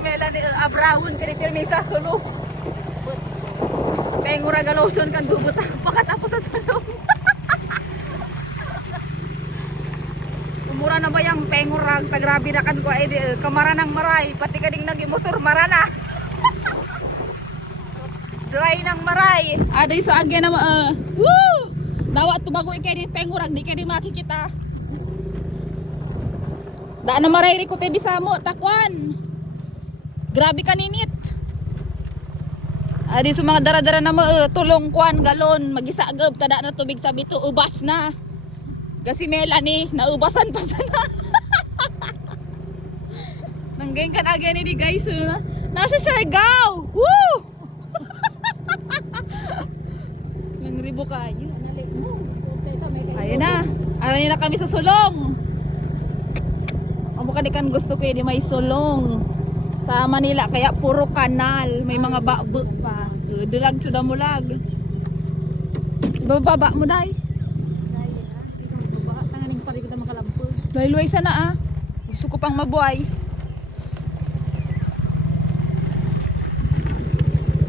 Melanie abrawon kani pirmi sa sulong. Pengura galawson kan bubut pagkatapos sa sulong. Umura na ba yung pengurag tagrabi na kan ko ay kamara ng maray pati kading nagimotor marana. Dry ng maray. Aday sa agya na woo! Dawat tumago ikay din pengurag di kay di makikita. Daan na maray ko te di samo takwan. Grabe kaninit. Aday sa mga dara-dara na tulong kwan galon magisagab tada na tubig sa bito ubas na. Kasi Melanie naubasan pa sana. Nanggeng kan agya ni di guys. Nasa Siargao. Woo! Ribo kayo. Ayun na. Ayun na kami sa sulong. Amo kanikan gusto ko di may sulong. Sa Manila kaya puro kanal, may mga babo pa. Dulag sudah mulag. Bababa mo dai. Baka tanganing pari kita makalampol. Luy-luy sana Gusto ko pang mabuhay.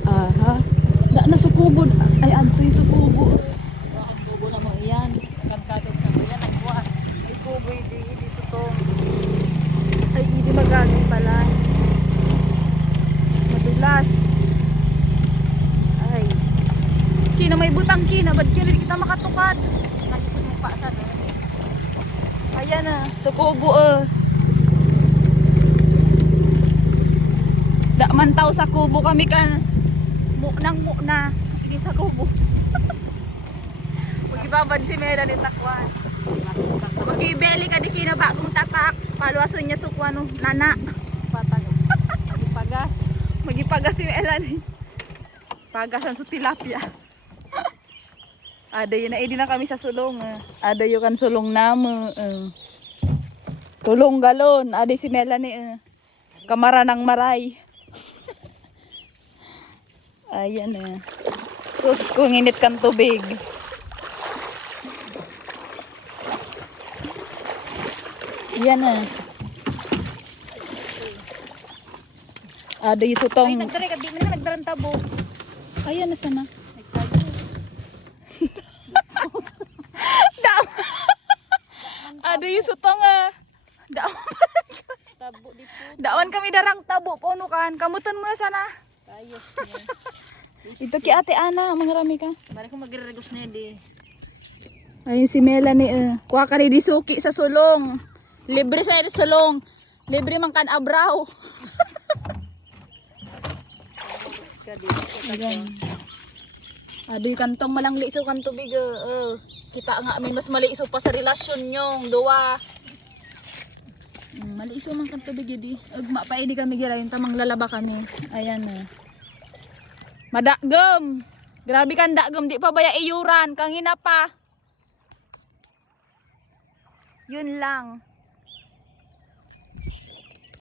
Aha. Da na sukubod. Ay adto yung sukubo. Ang bubo na mo iyan. Kagkadog sa mo yan. Ang buwan. Ay kubo hindi sutong. Ay hindi magaling pala. Madulas. Ay. Kina may butang kina. Ba't kina kita makatukad? Nakikita mo pa sa Ayan na. Sukubo Da man taw sa kubo kami kan. Muna. Hindi sa kubo. Magibabad si Melanie takwan. Magibeli ka di kina bagong tatak. Paluason niya sukwan nana. patag. Pagas. Magipagas si Melanie. Pagasan sa tilapia. Ada yun na na kami sa sulong. Ada yun kan sulong namo. Tulong galon. Ada si Melanie. Kamara ng maray. Ayan Sus kung init kan tubig. Yan Ada yung sutong. Ay nagdare ka. Di mo na nagdarang tabo. Ayan na sana. Ada yung sutong Tabo dito. Daon kami darang tabo puno kan. Kamutan mo na sana. Ayos. Ito ki Ate Ana, mangarami ka. Bari ko magre-regos na di. Ayun si Melanie kuha ka rin di suki sa sulong. Libre sa sulong. Libre man kan abraw. Ayan. Adoy kantong malang liso kan tubig. Kita nga amin mas maliso pa sa relasyon nyong duwa. Maliso man kan tubig di. Ugma pa di kami gilayin tamang lalaba kami. Ayan Madagom. Grabe kan dagom di pa baya iyuran kangina pa. Yun lang.